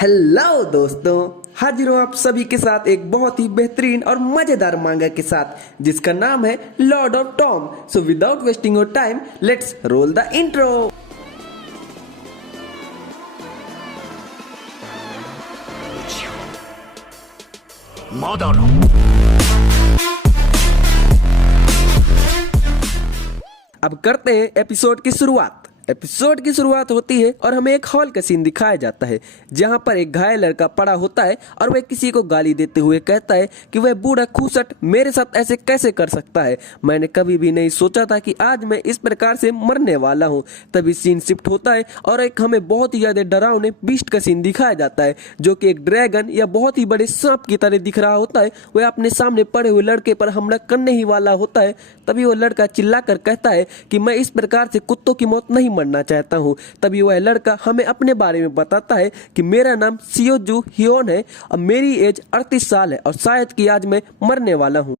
Hello दोस्तों, हाजिर हूँ आप सभी के साथ एक बहुत ही बेहतरीन और मजेदार मांगा के साथ जिसका नाम है Lord of Tom. So without wasting your time, let's roll the intro. अब करते हैं एपिसोड की शुरुआत। एपिसोड की शुरुआत होती है और हमें एक हॉल का सीन दिखाया जाता है जहां पर एक घायल लड़का पड़ा होता है और वह किसी को गाली देते हुए कहता है कि वह बूढ़ा खूसट मेरे साथ ऐसे कैसे कर सकता है। मैंने कभी भी नहीं सोचा था कि आज मैं इस प्रकार से मरने वाला हूं। तभी सीन शिफ्ट होता है और एक हमें बहुत ही ज्यादा डरावने बीस्ट का सीन दिखाया जाता है जो कि एक ड्रैगन या बहुत ही बड़े सांप की तरह दिख रहा होता है। वह अपने सामने पड़े हुए लड़के पर हमला करने ही वाला होता है। तभी वो लड़का चिल्लाकर कहता है कि मैं इस प्रकार से कुत्तों की मौत नहीं मरना चाहता हूँ। तभी वह लड़का हमें अपने बारे में बताता है कि मेरा नाम सियोजू हियोन है और मेरी एज 38 साल है और शायद कि आज मैं मरने वाला हूँ।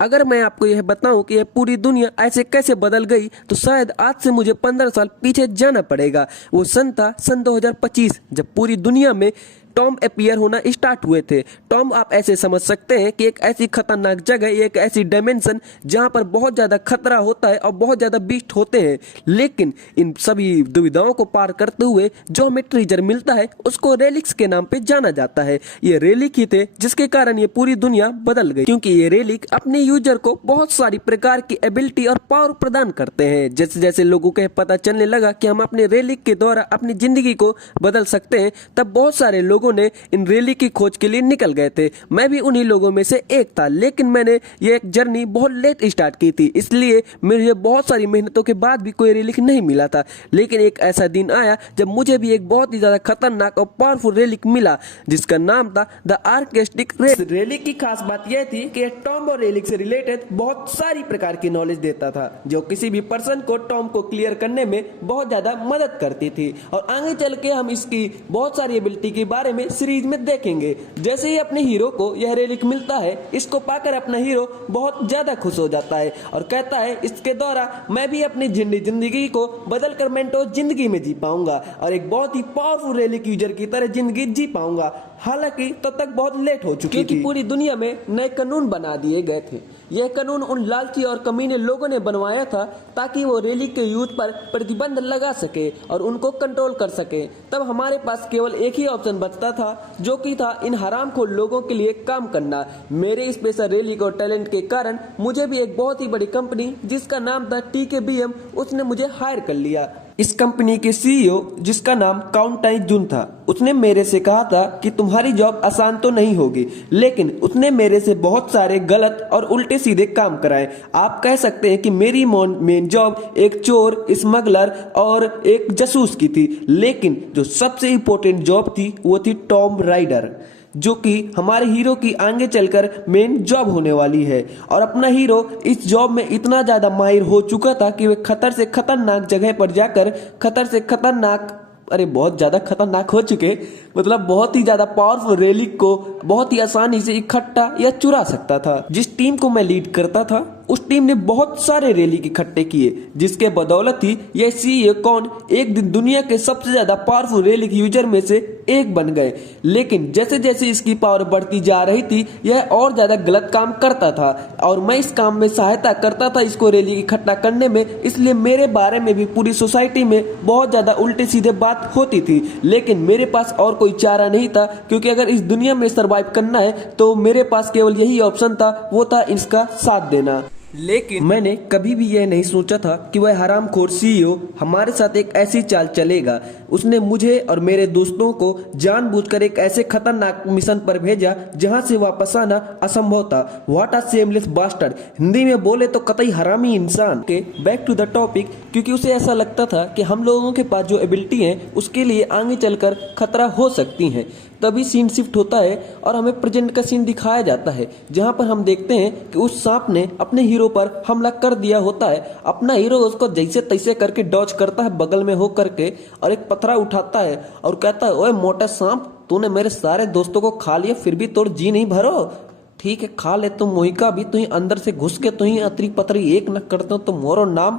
अगर मैं आपको यह बताऊं कि यह पूरी दुनिया ऐसे कैसे बदल गई तो शायद आज से मुझे 15 साल पीछे जाना पड़ेगा। वो सन था सन 2025 जब पूरी दुनिया में टॉम अपीयर होना स्टार्ट हुए थे। टॉम आप ऐसे समझ सकते हैं कि एक ऐसी खतरनाक जगह, एक ऐसी डायमेंशन जहां पर बहुत ज्यादा खतरा होता है और बहुत ज्यादा बीस्ट होते हैं। लेकिन इन सभी दुविधाओं को पार करते हुए जो हमें ट्रेजर मिलता है उसको रेलिक्स के नाम पे जाना जाता है। ये रेलिक ही थे जिसके कारण ये पूरी दुनिया बदल गई, क्योंकि ये रेलिक अपने यूजर को बहुत सारी प्रकार की एबिलिटी और पावर प्रदान करते हैं। जैसे जैसे लोगों को पता चलने लगा कि हम अपने रेलिक के द्वारा अपनी जिंदगी को बदल सकते हैं, तब बहुत सारे लोगों ने इन रेलिक की खोज के लिए निकल गए थे। मैं भी उन्हीं लोगों में से एक था, लेकिन मैंने ये एक जर्नी बहुत लेट स्टार्ट की थी, इसलिए मुझे बहुत सारी मेहनतों के बाद भी कोई रेलिक नहीं मिला था। लेकिन एक ऐसा दिन आया जब मुझे भी एक बहुत ही ज्यादा खतरनाक और पावरफुल रेलिक मिला जिसका नाम था द आर्केस्टिक रेलिक। की खास बात यह थी कि टॉम और रेलिक से रिलेटेड बहुत सारी प्रकार की नॉलेज देता था जो किसी भी पर्सन को टॉम को क्लियर करने में बहुत ज्यादा मदद करती थी। और आगे चल के हम इसकी बहुत सारी एबिलिटी के बारे में सीरीज में देखेंगे। जैसे ही अपने हीरो को यह रेलिक मिलता है, इसको पाकर अपना हीरो बहुत ज्यादा खुश हो जाता है और कहता है इसके द्वारा मैं भी अपनी जिंदगी को बदल कर मेंटो जिंदगी में जी पाऊंगा और एक बहुत ही पावरफुल रेलिक यूजर की तरह जिंदगी जी पाऊंगा। हालांकि तब तक बहुत लेट हो चुकी थी, पूरी दुनिया में नए कानून बना दिए गए थे। यह कानून उन लालची और कमीने लोगों ने बनवाया था ताकि वो रेलिक के यूथ पर प्रतिबंध लगा सके और उनको कंट्रोल कर सके। तब हमारे पास केवल एक ही ऑप्शन बचता था जो कि था इन हरामखोर लोगों के लिए काम करना। मेरे स्पेशल रेलिक और टैलेंट के कारण मुझे भी एक बहुत ही बड़ी कंपनी जिसका नाम था TKBM, उसने मुझे हायर कर लिया। इस कंपनी के CEO जिसका नाम काउंट टाई जुन था, उसने मेरे से कहा था कि तुम्हारी जॉब आसान तो नहीं होगी, लेकिन उसने मेरे से बहुत सारे गलत और उल्टे सीधे काम कराए। आप कह सकते हैं कि मेरी मेन जॉब एक चोर, स्मगलर और एक जासूस की थी, लेकिन जो सबसे इम्पोर्टेंट जॉब थी वो थी टॉम राइडर, जो कि हमारे हीरो की आगे चलकर मेन जॉब होने वाली है। और अपना हीरो इस जॉब में इतना ज्यादा माहिर हो चुका था कि वह खतर से खतरनाक जगह पर जाकर खतर से खतरनाक, अरे बहुत ज्यादा खतरनाक हो चुके, मतलब बहुत ही ज्यादा पावरफुल रेलिक को बहुत ही आसानी से इकट्ठा या चुरा सकता था। जिस टीम को मैं लीड करता था उस टीम ने बहुत सारे रेलिक इकट्ठे किए, जिसके बदौलत ही यह CEO कौन एक दिन दुनिया के सबसे ज्यादा पावरफुल रेलिक यूजर में से एक बन गए। लेकिन जैसे जैसे इसकी पावर बढ़ती जा रही थी यह और ज्यादा गलत काम करता था और मैं इस काम में सहायता करता था इसको रेलिक इकट्ठा करने में, इसलिए मेरे बारे में भी पूरी सोसाइटी में बहुत ज्यादा उल्टे सीधे बात होती थी। लेकिन मेरे पास और कोई चारा नहीं था, क्योंकि अगर इस दुनिया में सर्वाइव करना है तो मेरे पास केवल यही ऑप्शन था, वो था इसका साथ देना। लेकिन मैंने कभी भी यह नहीं सोचा था कि वह हरामखोर CEO हमारे साथ एक ऐसी चाल चलेगा। उसने मुझे और मेरे दोस्तों को जानबूझकर एक ऐसे खतरनाक मिशन पर भेजा जहां से वापस आना असंभव था। What a shameless bastard, Hindi में बोले तो कतई हरामी इंसान। के बैक टू द टॉपिक, क्योंकि उसे ऐसा लगता था कि हम लोगों के पास जो एबिलिटी है उसके लिए आगे चलकर खतरा हो सकती है। तभी सीन शिफ्ट होता है और हमें प्रेजेंट का सीन दिखाया जाता है जहां पर हम देखते हैं कि उस सांप ने अपने हीरो पर हमला कर दिया होता है। अपना हीरो उसको जैसे तैसे करके डॉज करता है बगल में हो करके और एक पत्थरा उठाता है और कहता है, ओए मोटा सांप, तूने मेरे सारे दोस्तों को खा लिया फिर भी तोड़ जी नहीं भरो। ठीक है खा ले तुम मोहिका भी, तुही अंदर से घुस के तुही अतरी पतरी एक न करते हो तो मोरो नाम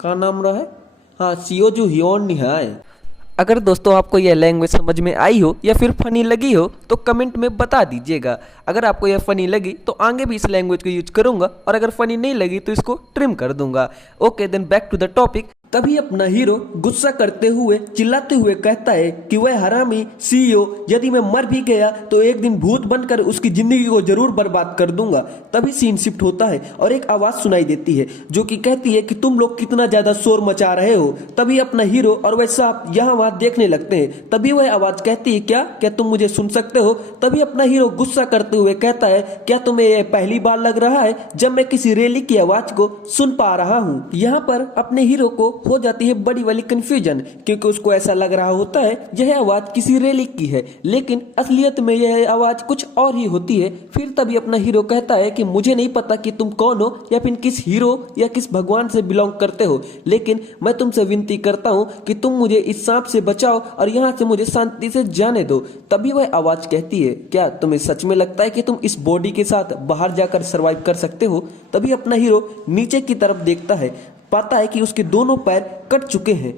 का नाम रहे, हाँ सियोजू हियोन निहाय। अगर दोस्तों आपको यह लैंग्वेज समझ में आई हो या फिर फनी लगी हो तो कमेंट में बता दीजिएगा। अगर आपको यह फनी लगी तो आगे भी इस लैंग्वेज को यूज करूंगा, और अगर फनी नहीं लगी तो इसको ट्रिम कर दूंगा। Okay then back to the topic. तभी अपना हीरो गुस्सा करते हुए चिल्लाते हुए कहता है कि वह हरामी सीईओ, यदि मैं मर भी गया तो एक दिन भूत बनकर उसकी जिंदगी को जरूर बर्बाद कर दूंगा। तभी सीन शिफ्ट होता है और एक आवाज सुनाई देती है जो कि कहती है कि तुम लोग कितना ज्यादा शोर मचा रहे हो। तभी अपना हीरो और वह सांप यहाँ वहां देखने लगते हैं। तभी वह आवाज कहती है क्या क्या तुम मुझे सुन सकते हो। तभी अपना हीरो गुस्सा करते हुए कहता है क्या तुम्हें यह पहली बार लग रहा है जब मैं किसी रेली की आवाज को सुन पा रहा हूँ। यहाँ पर अपने हीरो को हो जाती है बड़ी वाली कंफ्यूजन, क्योंकि उसको ऐसा लग रहा होता है यह आवाज किसी रेलिक की है, लेकिन असलियत में यह आवाज कुछ और ही होती है। फिर तभी अपना हीरो कहता है कि मुझे नहीं पता कि तुम कौन हो या फिर किस हीरो या किस भगवान से बिलोंग करते हो, लेकिन मैं तुमसे विनती करता हूँ कि तुम मुझे इस सांप से बचाओ और यहाँ से मुझे शांति से जाने दो। तभी वह आवाज कहती है क्या तुम्हें सच में लगता है कि तुम इस बॉडी के साथ बाहर जाकर सरवाइव कर सकते हो। तभी अपना हीरो नीचे की तरफ देखता है, पाता है कि उसके दोनों पैर कट चुके हैं।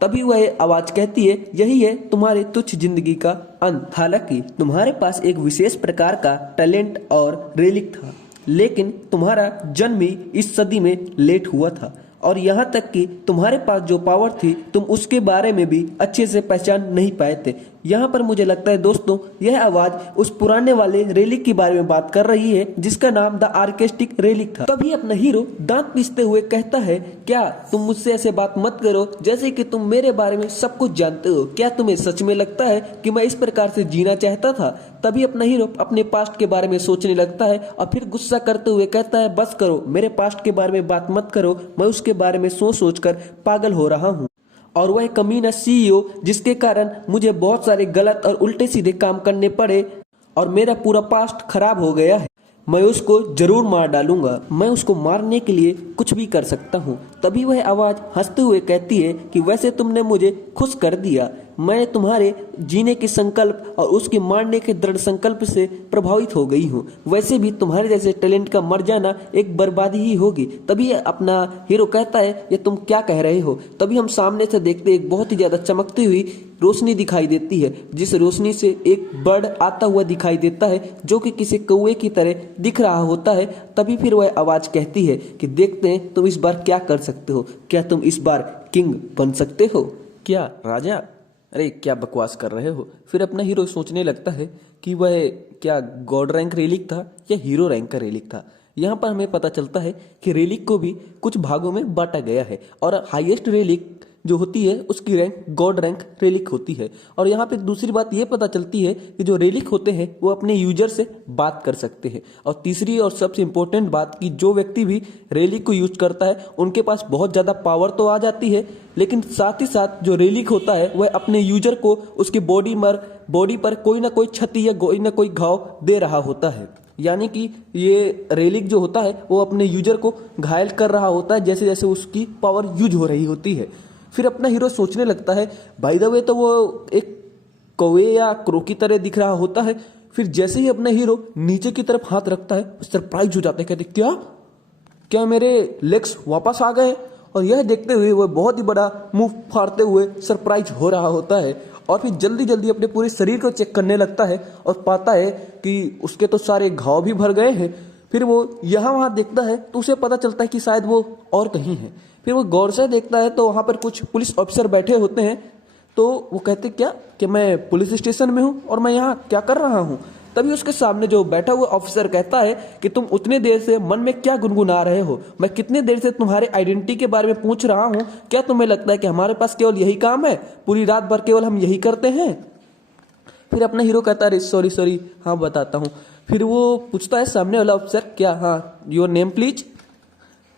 तभी वह आवाज कहती है यही है तुम्हारे तुच्छ जिंदगी का अंत। हालांकि तुम्हारे पास एक विशेष प्रकार का टैलेंट और रेलिक था, लेकिन तुम्हारा जन्म ही इस सदी में लेट हुआ था, और यहाँ तक कि तुम्हारे पास जो पावर थी तुम उसके बारे में भी अच्छे से पहचान नहीं पाए थे। यहाँ पर मुझे लगता है दोस्तों यह आवाज उस पुराने वाले रेलिक के बारे में बात कर रही है जिसका नाम द आर्केस्टिक रेलिक था। तभी अपना हीरो दांत पीसते हुए कहता है क्या तुम मुझसे ऐसे बात मत करो जैसे कि तुम मेरे बारे में सब कुछ जानते हो। क्या तुम्हें सच में लगता है कि मैं इस प्रकार से जीना चाहता था। तभी अपना हीरो अपने पास्ट के बारे में सोचने लगता है और फिर गुस्सा करते हुए कहता है बस करो, मेरे पास्ट के बारे में बात मत करो, मैं उसके बारे में सोच सोच कर पागल हो रहा हूँ। और वह कमीना सीईओ जिसके कारण मुझे बहुत सारे गलत और उल्टे सीधे काम करने पड़े और मेरा पूरा पास्ट खराब हो गया है, मैं उसको जरूर मार डालूंगा। मैं उसको मारने के लिए कुछ भी कर सकता हूँ। तभी वह आवाज हंसते हुए कहती है कि वैसे तुमने मुझे खुश कर दिया, मैं तुम्हारे जीने के संकल्प और उसके मारने के दृढ़ संकल्प से प्रभावित हो गई हूँ। वैसे भी तुम्हारे जैसे टैलेंट का मर जाना एक बर्बादी ही होगी। तभी अपना हीरो कहता है ये तुम क्या कह रहे हो। तभी हम सामने से देखते एक बहुत ही ज्यादा चमकती हुई रोशनी दिखाई देती है, जिस रोशनी से एक बर्ड आता हुआ दिखाई देता है जो कि किसी कौवे की तरह दिख रहा होता है। तभी फिर वह आवाज कहती है कि देखते हैं तुम इस बार क्या कर सकते हो, क्या तुम इस बार किंग बन सकते हो, क्या राजा। अरे क्या बकवास कर रहे हो। फिर अपना हीरो सोचने लगता है कि वह क्या गॉड रैंक रेलिक था या हीरो रैंक का रेलिक था। यहाँ पर हमें पता चलता है कि रेलिक को भी कुछ भागों में बांटा गया है और हाईएस्ट रेलिक जो होती है उसकी रैंक गॉड रैंक रेलिक होती है। और यहाँ पे दूसरी बात ये पता चलती है कि जो रेलिक होते हैं वो अपने यूजर से बात कर सकते हैं। और तीसरी और सबसे इम्पोर्टेंट बात कि जो व्यक्ति भी रेलिक को यूज करता है उनके पास बहुत ज़्यादा पावर तो आ जाती है, लेकिन साथ ही साथ जो रेलिक होता है वह अपने यूजर को उसके बॉडी पर कोई ना कोई क्षति या कोई ना कोई घाव दे रहा होता है। यानी कि ये रेलिक जो होता है वो अपने यूजर को घायल कर रहा होता है जैसे जैसे उसकी पावर यूज हो रही होती है। फिर अपना हीरो सोचने लगता है बाय द वे तो वो एक कौवे या क्रो की तरह दिख रहा होता है। फिर जैसे ही अपना हीरो नीचे की तरफ हाथ रखता है सरप्राइज हो जाते हैं, कहते क्या क्या मेरे लेग्स वापस आ गए। और यह देखते हुए वह बहुत ही बड़ा मुंह फाड़ते हुए सरप्राइज हो रहा होता है और फिर जल्दी जल्दी अपने पूरे शरीर को चेक करने लगता है और पाता है कि उसके तो सारे घाव भी भर गए हैं। फिर वो यहाँ वहाँ देखता है तो उसे पता चलता है कि शायद वो और कहीं है। फिर वो गौर से देखता है तो वहाँ पर कुछ पुलिस ऑफिसर बैठे होते हैं। तो वो कहते क्या कि मैं पुलिस स्टेशन में हूँ और मैं यहाँ क्या कर रहा हूँ। तभी उसके सामने जो बैठा हुआ ऑफिसर कहता है कि तुम उतने देर से मन में क्या गुनगुना रहे हो, मैं कितने देर से तुम्हारे आइडेंटिटी के बारे में पूछ रहा हूँ, क्या तुम्हें लगता है कि हमारे पास केवल यही काम है, पूरी रात भर केवल हम यही करते हैं। फिर अपना हीरो कहता है सॉरी हाँ बताता हूँ। फिर वो पूछता है सामने वाला ऑफिसर क्या हाँ योर नेम प्लीज।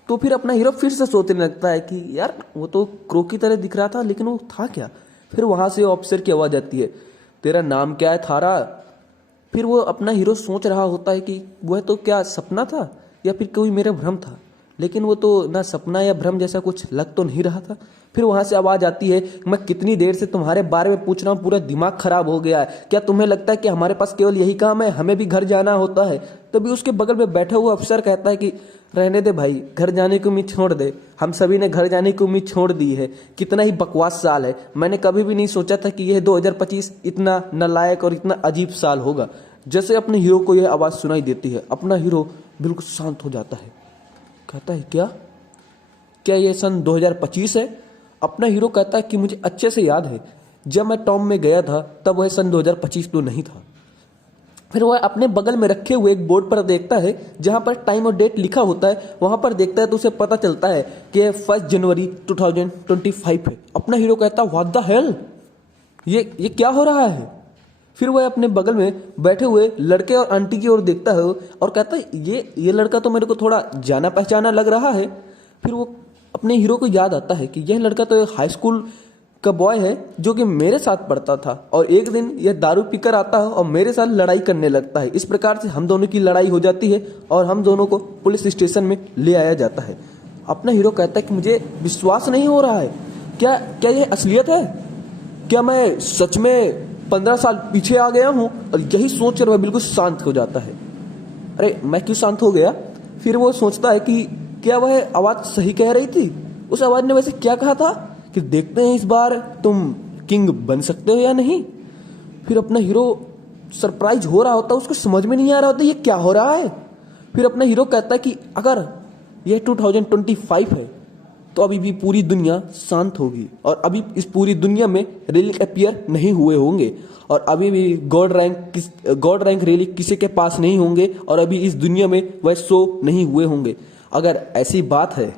तो फिर अपना हीरो फिर से सोचने लगता है कि यार वो तो क्रो की तरह दिख रहा था लेकिन वो था क्या। फिर वहां से ऑफिसर की आवाज आती है तेरा नाम क्या है थारा। फिर वो अपना हीरो सोच रहा होता है कि वह तो क्या सपना था या फिर कोई मेरा भ्रम था। लेकिन वो तो ना सपना या भ्रम जैसा कुछ लग तो नहीं रहा था। फिर वहां से आवाज आती है, मैं कितनी देर से तुम्हारे बारे में पूछ रहा हूँ, पूरा दिमाग खराब हो गया है, क्या तुम्हें लगता है कि हमारे पास केवल यही काम है, हमें भी घर जाना होता है। तभी उसके बगल में बैठा हुआ अफसर कहता है कि रहने दे भाई, घर जाने की उम्मीद छोड़ दे, हम सभी ने घर जाने की उम्मीद छोड़ दी है। कितना ही बकवास साल है, मैंने कभी भी नहीं सोचा था कि यह 2025 इतना नालायक और इतना अजीब साल होगा। जैसे अपने हीरो को यह आवाज सुनाई देती है, अपना हीरो बिल्कुल शांत हो जाता है, कहता है क्या क्या यह सन 2025 है। अपना हीरो कहता है कि मुझे अच्छे से याद है, जब मैं टॉम में गया था तब वह सन 2025 तो नहीं था। फिर वह अपने बगल में रखे हुए एक बोर्ड पर देखता है जहां पर टाइम और डेट लिखा होता है, वहां पर देखता है तो उसे पता चलता है कि 1 जनवरी 2025 है। अपना हीरो कहता है व्हाट द हेल, ये क्या हो रहा है। फिर वह अपने बगल में बैठे हुए लड़के और आंटी की ओर देखता है और कहता है ये लड़का तो मेरे को थोड़ा जाना पहचाना लग रहा है। फिर वो अपने हीरो को याद आता है कि यह लड़का तो हाई स्कूल का बॉय है जो कि मेरे साथ पढ़ता था, और एक दिन यह दारू पीकर आता है और मेरे साथ लड़ाई करने लगता है। इस प्रकार से हम दोनों की लड़ाई हो जाती है और हम दोनों को पुलिस स्टेशन में ले आया जाता है। अपना हीरो कहता है कि मुझे विश्वास नहीं हो रहा है, क्या यह असलियत है, क्या मैं सच में 15 साल पीछे आ गया हूं। और यही सोचकर वह बिल्कुल शांत हो जाता है। अरे मैं क्यों शांत हो गया। फिर वो सोचता है कि क्या वह आवाज सही कह रही थी, उस आवाज ने वैसे क्या कहा था, कि देखते हैं इस बार तुम किंग बन सकते हो या नहीं। फिर अपना हीरो सरप्राइज हो रहा होता है, उसको समझ में नहीं आ रहा होता ये क्या हो रहा है। फिर अपना हीरो कहता है कि अगर यह 2025 है तो अभी भी पूरी दुनिया शांत होगी, और अभी इस पूरी दुनिया में रेलिक अपीयर नहीं हुए होंगे, और अभी भी गॉड रैंक रेलिक किसी के पास नहीं होंगे, और अभी इस दुनिया में वह शो नहीं हुए होंगे। अगर ऐसी बात है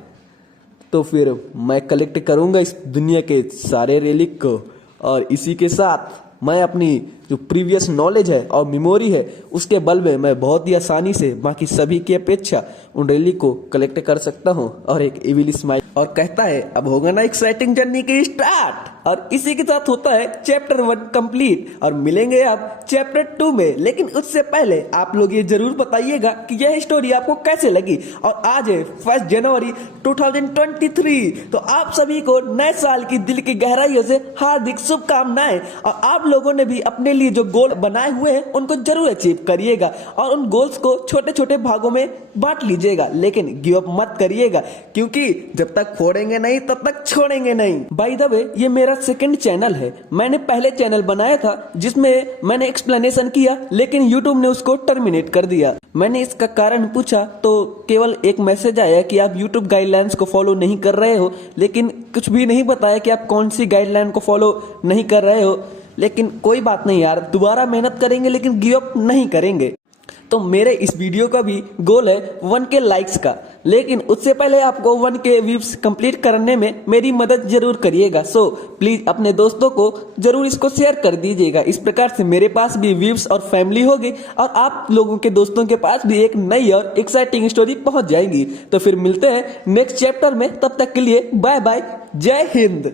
तो फिर मैं कलेक्ट करूंगा इस दुनिया के सारे रेलिक को, और इसी के साथ मैं अपनी जो प्रीवियस नॉलेज है और मेमोरी है उसके बल में मैं बहुत ही आसानी से बाकी सभी की अपेक्षा उन रेलिक को कलेक्ट कर सकता हूं। और एक इविल स्माइल और कहता है अब होगा ना एक्साइटिंग जर्नी की स्टार्ट। और इसी के साथ होता है चैप्टर 1 कंप्लीट, और मिलेंगे आप चैप्टर 2 में। लेकिन उससे पहले आप लोग ये जरूर बताइएगा कि यह स्टोरी आपको कैसे लगी। और आज है 1 जनवरी 2023, तो आप सभी को नए साल की दिल की गहराइयों से हार्दिक शुभकामनाएं। और आप लोगों ने भी अपने लिए जो गोल बनाए हुए हैं उनको जरूर अचीव करिएगा, और उन गोल्स को छोटे छोटे भागों में बांट लीजिएगा, लेकिन गिव अप मत करिएगा, क्योंकि जब तक फोड़ेंगे नहीं तब तक छोड़ेंगे नहीं। बाय द वे ये मेरा सेकंड चैनल है। मैंने पहले चैनल बनाया था जिसमें मैंने एक्सप्लेनेशन किया, लेकिन यूट्यूब ने उसको टर्मिनेट कर दिया। मैंने इसका कारण पूछा तो केवल एक मैसेज आया कि आप यूट्यूब गाइडलाइंस को फॉलो नहीं कर रहे हो, लेकिन कुछ भी नहीं बताया कि आप कौन सी गाइडलाइन को फॉलो नहीं कर रहे हो। लेकिन कोई बात नहीं यार, दोबारा मेहनत करेंगे लेकिन गिव अप नहीं करेंगे। तो मेरे इस वीडियो का भी गोल है 1K लाइक्स का, लेकिन उससे पहले आपको 1K व्यूज कंप्लीट करने में मेरी मदद जरूर करिएगा। सो प्लीज अपने दोस्तों को जरूर इसको शेयर कर दीजिएगा। इस प्रकार से मेरे पास भी व्यूज और फैमिली होगी, और आप लोगों के दोस्तों के पास भी एक नई और एक्साइटिंग स्टोरी पहुंच जाएगी। तो फिर मिलते हैं नेक्स्ट चैप्टर में, तब तक के लिए बाय बाय, जय हिंद।